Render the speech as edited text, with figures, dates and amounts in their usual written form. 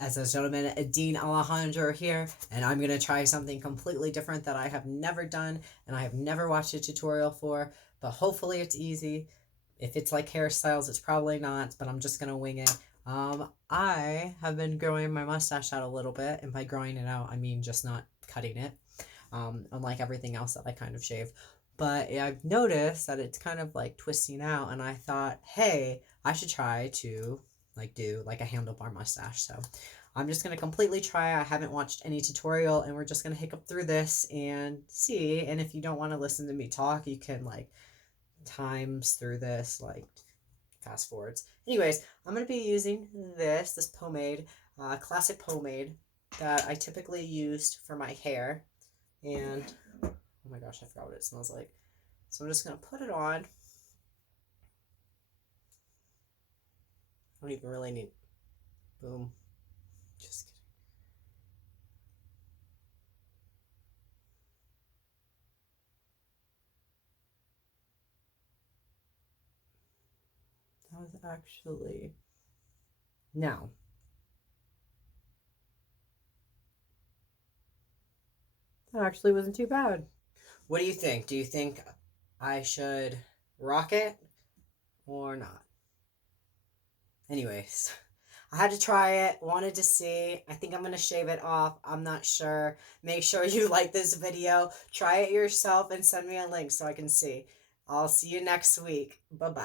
As a gentleman, Dean Alejandro here, and I'm gonna try something completely different that I have never done and I have never watched a tutorial for, but hopefully it's easy. If it's like hairstyles, it's probably not, but I'm just gonna wing it. I have been growing my mustache out a little bit, and by growing it out, I mean just not cutting it, unlike everything else that I kind of shave. But yeah, I've noticed that it's kind of like twisting out, and I thought, hey, I should try to like do like a handlebar mustache. So I'm just gonna completely try. I haven't watched any tutorial, and we're just gonna hiccup through this and see. And if you don't want to listen to me talk, you can like times through this, like fast forwards. Anyways, I'm gonna be using this pomade, classic pomade that I typically used for my hair. And oh my gosh, I forgot what it smells like. So I'm just gonna put it on. I don't even really need. Boom. Just kidding. That was actually. Now, that actually wasn't too bad. What do you think? Do you think I should rock it or not? Anyways, I had to try it, wanted to see. I think I'm going to shave it off. I'm not sure. Make sure you like this video. Try it yourself and send me a link so I can see. I'll see you next week. Bye bye.